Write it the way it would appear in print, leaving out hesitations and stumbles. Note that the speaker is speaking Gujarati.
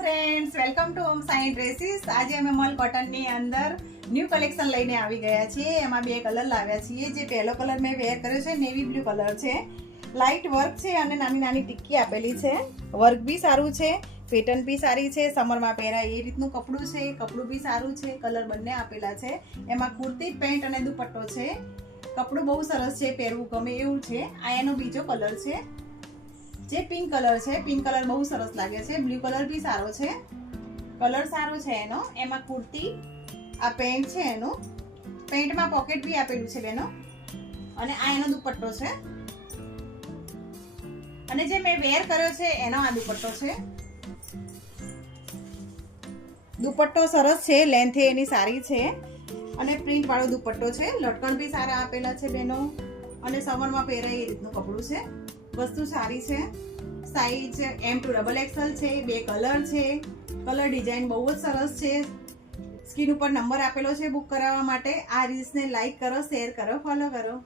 Friends, welcome to home Sai dresses. આજે અમે મલ કોટનની અંદર ન્યૂ કલેક્શન લઈને આવી ગયા છીએ। એમાં બે કલર લાવ્યા છીએ। જે પહેલો કલર મેં વેર કર્યો છે નેવી બ્લુ કલર છે। લાઇટ વર્ક છે અને નાની નાની ટિક્કી આપેલી છે। વર્ક બી સારું છે, પેટર્ન બી સારી છે, સમરમાં પહેરાય એ રીતનું કપડું છે। કપડું બી સારું છે, કલર બંને આપેલા છે। એમાં કુર્તી, પેન્ટ અને દુપટ્ટો છે। કપડું બહુ સરસ છે, પહેરવું ગમે એવું છે। આ એનો બીજો કલર છે જે પિંક કલર છે। પિંક કલર બહુ સરસ લાગે છે। બ્લુ કલર બી સારો છે, કલર સારો છે એનો। એમાં કુર્તી, આ પેન્ટ છે એનું, પેન્ટમાં પોકેટ બી આપેલું છે બેનો। અને આ એનો દુપટ્ટો છે અને જે મેં વેર કર્યો છે એનો આ દુપટ્ટો છે। દુપટ્ટો સરસ છે, લેન્થ એની સારી છે અને પ્રિન્ટ વાળો દુપટ્ટો છે। લટકણ બી સારા આપેલા છે બેનો અને સમરમાં પહેરાય એ રીતનું કપડું છે। વસ્તુ સારી છે। સાઈઝ M2XXL છે। બે કલર છે। કલર ડિઝાઇન બહુ જ સરસ છે। સ્ક્રીન ઉપર નંબર આપેલો છે બુક કરાવવા માટે। આ રીલ્સને લાઈક કરો, શેર કરો, ફોલો કરો।